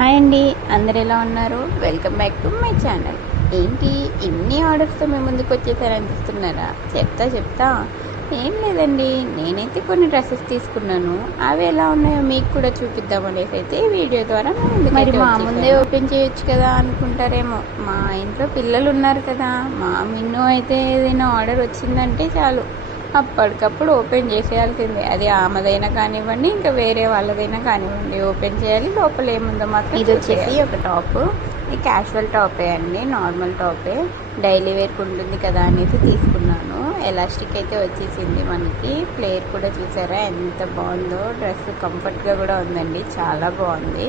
Hi అండి, అందరు ఎలా ఉన్నారు? Welcome back to my channel. ఏంటి ఇన్ని ఆర్డర్స్తో మేము ముందుకు వచ్చేసారనిపిస్తున్నారా? చెప్తా ఏం లేదండి, నేనైతే కొన్ని డ్రెస్సెస్ తీసుకున్నాను. అవి ఎలా ఉన్నాయో మీకు కూడా చూపిద్దాం అనేసి అయితే వీడియో ద్వారా మరి మా ముందే ఓపెన్ చేయొచ్చు కదా అనుకుంటారేమో. మా ఇంట్లో పిల్లలు ఉన్నారు కదా, మా మిన్ను అయితే ఏదైనా ఆర్డర్ వచ్చిందంటే చాలు అప్పటికప్పుడు ఓపెన్ చేసేయాల్సిందే. అది ఆమెదైనా కానివ్వండి, ఇంకా వేరే వాళ్ళదైనా కానివ్వండి, ఓపెన్ చేయాలి. లోపల ఏముందో మాత్రం. ఇది వచ్చేసి ఒక టాప్, ఇది క్యాజువల్ టాపే అండి, నార్మల్ టాపే, డైలీ వేర్కి ఉంటుంది కదా అనేసి తీసుకున్నాను. ఎలాస్టిక్ అయితే వచ్చేసింది మనకి. ఫ్లేర్ కూడా చూసారా ఎంత బాగుందో. డ్రెస్ కంఫర్ట్గా కూడా ఉందండి, చాలా బాగుంది.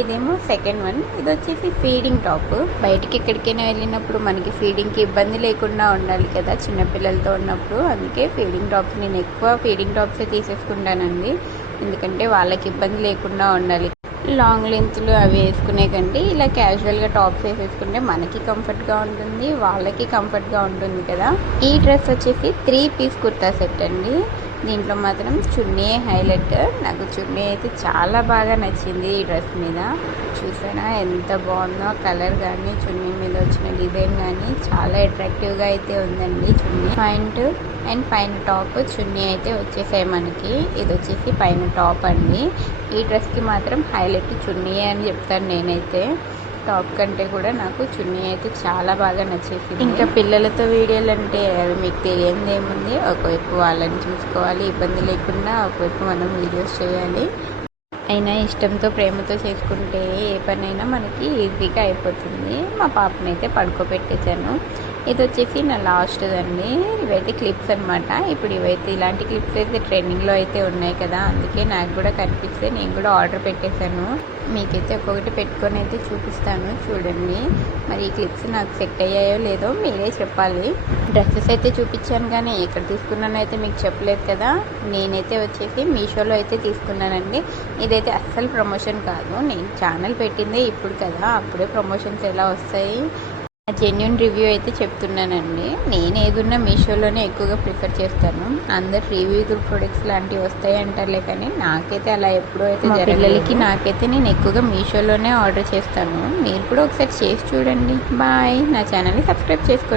ఇదేమో సెకండ్ వన్. ఇది వచ్చేసి ఫీడింగ్ టాప్. బయటికి ఎక్కడికైనా వెళ్ళినప్పుడు మనకి ఫీడింగ్కి ఇబ్బంది లేకుండా ఉండాలి కదా చిన్నపిల్లలతో ఉన్నప్పుడు. అందుకే ఫీడింగ్ టాప్స్, నేను ఎక్కువ ఫీడింగ్ టాప్సే తీసేసుకుంటానండి, ఎందుకంటే వాళ్ళకి ఇబ్బంది లేకుండా ఉండాలి. లాంగ్ లెంత్లు అవి వేసుకునే కంటే ఇలా క్యాజువల్గా టాప్స్ వేసేసుకుంటే మనకి కంఫర్ట్గా ఉంటుంది, వాళ్ళకి కంఫర్ట్గా ఉంటుంది కదా. ఈ డ్రెస్ వచ్చేసి 3 పీస్ కుర్తా సెట్ అండి. దీంట్లో మాత్రం చున్నీ హైలైట్. నాకు చున్నీ అయితే చాలా బాగా నచ్చింది ఈ డ్రెస్ మీద. చూసారా ఎంత బాగుందో, కలర్ కానీ చున్నీ మీద వచ్చిన డిజైన్ కానీ చాలా అట్రాక్టివ్గా అయితే ఉందండి. చున్నీ ప్యాంట్ అండ్ పైన టాప్, చున్నీ అయితే వచ్చేసాయి మనకి. ఇది వచ్చేసి పైన టాప్ అండి. ఈ డ్రెస్కి మాత్రం హైలైట్ చున్నీ అని చెప్తాను నేనైతే. టాప్ కంటే కూడా నాకు చున్నీ అయితే చాలా బాగా నచ్చేసింది. ఇంకా పిల్లలతో వీడియోలు అంటే అవి మీకు తెలియదు ఏముంది, ఒకవైపు వాళ్ళని చూసుకోవాలి ఇబ్బంది లేకుండా, ఒకవైపు మనం వీడియోస్ చేయాలి. అయినా ఇష్టంతో ప్రేమతో చేసుకుంటే ఏ పనైనా మనకి ఈజీగా అయిపోతుంది. మా పాపనైతే పడుకోబెట్టేశాను. ఇది వచ్చేసి నా లాస్ట్ అండి. ఇవైతే క్లిప్స్ అనమాట. ఇప్పుడు ఇవైతే ఇలాంటి క్లిప్స్ అయితే ట్రెండింగ్లో అయితే ఉన్నాయి కదా, అందుకే నాకు కూడా కనిపిస్తే నేను కూడా ఆర్డర్ పెట్టేశాను. మీకైతే ఒక్కొక్కటి పెట్టుకొని అయితే చూపిస్తాను చూడండి. మరి ఈ క్లిప్స్ నాకు సెట్ అయ్యాయో లేదో మీరే చెప్పాలి. డ్రెస్సెస్ అయితే చూపించాను కానీ ఎక్కడ తీసుకున్నానో అయితే మీకు చెప్పలేదు కదా. నేనైతే వచ్చేసి మీషోలో అయితే తీసుకున్నానండి. ఇదైతే అస్సలు ప్రమోషన్ కాదు, నేను ఛానల్ పెట్టిందే ఇప్పుడు కదా, అప్పుడే ప్రమోషన్స్ ఎలా వస్తాయి. జెన్యున్ రివ్యూ అయితే చెప్తున్నానండి. నేను ఏదున్నా మీషోలోనే ఎక్కువగా ప్రిఫర్ చేస్తాను. అందరు రివ్యూడ్ ప్రొడక్ట్స్ లాంటివి వస్తాయి అంటారులే, కానీ నాకైతే అలా ఎప్పుడూ అయితే పిల్లలకి నాకైతే నేను ఎక్కువగా మీషోలోనే ఆర్డర్ చేస్తాను. మీరు కూడా ఒకసారి చేసి చూడండి. బాయ్. నా ఛానల్ని సబ్స్క్రైబ్ చేసుకోండి.